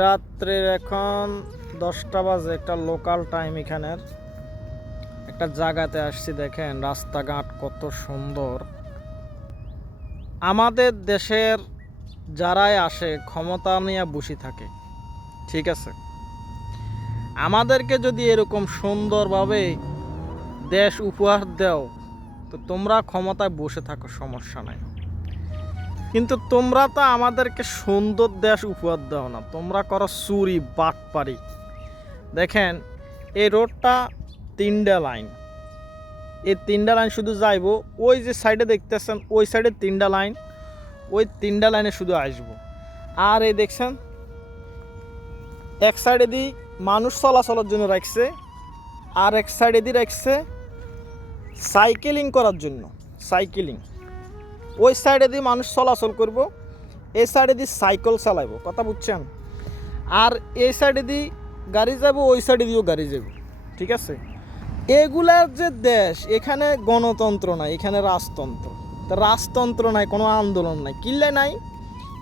রাত্রের এখন 10টা বাজে, একটা লোকাল টাইম। এখানের একটা জায়গাতে আসছি, দেখেন রাস্তাঘাট কত সুন্দর। আমাদের দেশের যারাই আসে ক্ষমতা নিয়ে বসে থাকে, ঠিক আছে, আমাদেরকে যদি এরকম সুন্দরভাবে দেশ উপহার দাও তো তোমরা ক্ষমতায় বসে থাকো, সমস্যা নাই। কিন্তু তোমরা তো আমাদেরকে সুন্দর দেশ উপহার দাও না, তোমরা করো চুরি বাটপারি। দেখেন এই রোডটা 3টা লাইন, এই 3টা লাইন শুধু যাইব, ওই যে সাইডে দেখতেছেন ওই সাইডে 3টা লাইন, ওই 3টা লাইনে শুধু আসবো। আর এই দেখছেন এক সাইডে দিয়ে মানুষ চলাচলের জন্য রাখছে, আর এক সাইডে দিয়ে রাখছে সাইকেলিং করার জন্য। সাইকেলিং ওই সাইডে দিয়ে মানুষ চলাচল করব, এই সাইডে দিয়ে সাইকেল চালাইব, কথা বুঝছেন। আর এই সাইডে দিয়ে গাড়ি যাব, ওই সাইডে দিয়েও গাড়ি যাব, ঠিক আছে। এগুলার যে দেশ, এখানে গণতন্ত্র নাই, এখানে রাজতন্ত্র। তা রাজতন্ত্র নাই, কোনো আন্দোলন নাই, কিল্লে নাই।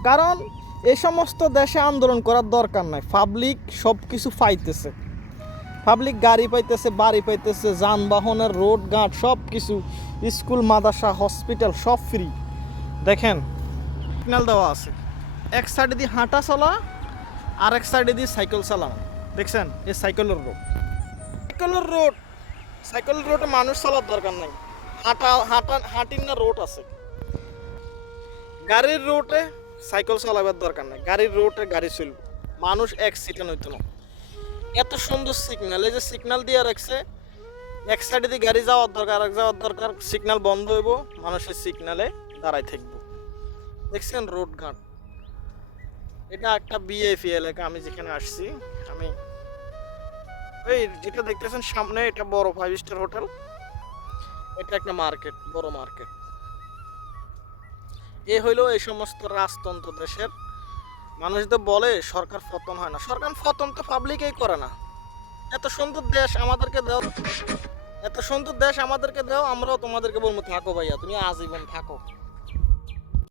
কারণ এই সমস্ত দেশে আন্দোলন করার দরকার নাই, পাবলিক সব কিছু পাইতেছে। পাবলিক গাড়ি পাইতেছে, বাড়ি পাইতেছে, যানবাহনের রোড ঘাট সব কিছু, স্কুল মাদ্রাসা হসপিটাল সব ফ্রি। দেখেন সিগন্যাল দেওয়া আছে, এক সাইডে দিয়ে হাঁটা চলা আর এক সাইডে দিয়ে সাইকেল চালানো। দেখছেন এই সাইকেলের রোড, সাইকেলের রোড, সাইকেলের রোডে মানুষ চলার দরকার নাই, হাঁটির না রোড আছে। গাড়ির রোডে সাইকেল চালাবার দরকার নাই, গাড়ির রোডে গাড়ি চলবে, মানুষ অ্যাক্সিডেন্ট হইতো না। এত সুন্দর সিগন্যাল, এই যে সিগন্যাল দিয়ে রাখছে, এক সাইডে দিয়ে গাড়ি যাওয়ার দরকার, আর যাওয়ার দরকার, সিগন্যাল বন্ধ হইব, মানুষের সিগন্যালে দাঁড়াই থাকবো। দেখছেন রোড ঘাট। এটা একটা বিএফি এলাকা, আমি যেখানে আসছি। আমি এই যেটা দেখতেছেন সামনে, এটা বড় 5 স্টার হোটেল, এটা একটা মার্কেট, বড় মার্কেট। এ হইলো এই সমস্ত রাজতন্ত্র দেশের। মানুষ তো বলে সরকার পতন হয় না, সরকার পতন তো পাবলিকই করে না। এত সুন্দর দেশ আমাদেরকে দাও, এত সুন্দর দেশ আমাদেরকে দাও, আমরাও তোমাদেরকে বলবো থাকো ভাইয়া, তুমি আজীবন থাকো।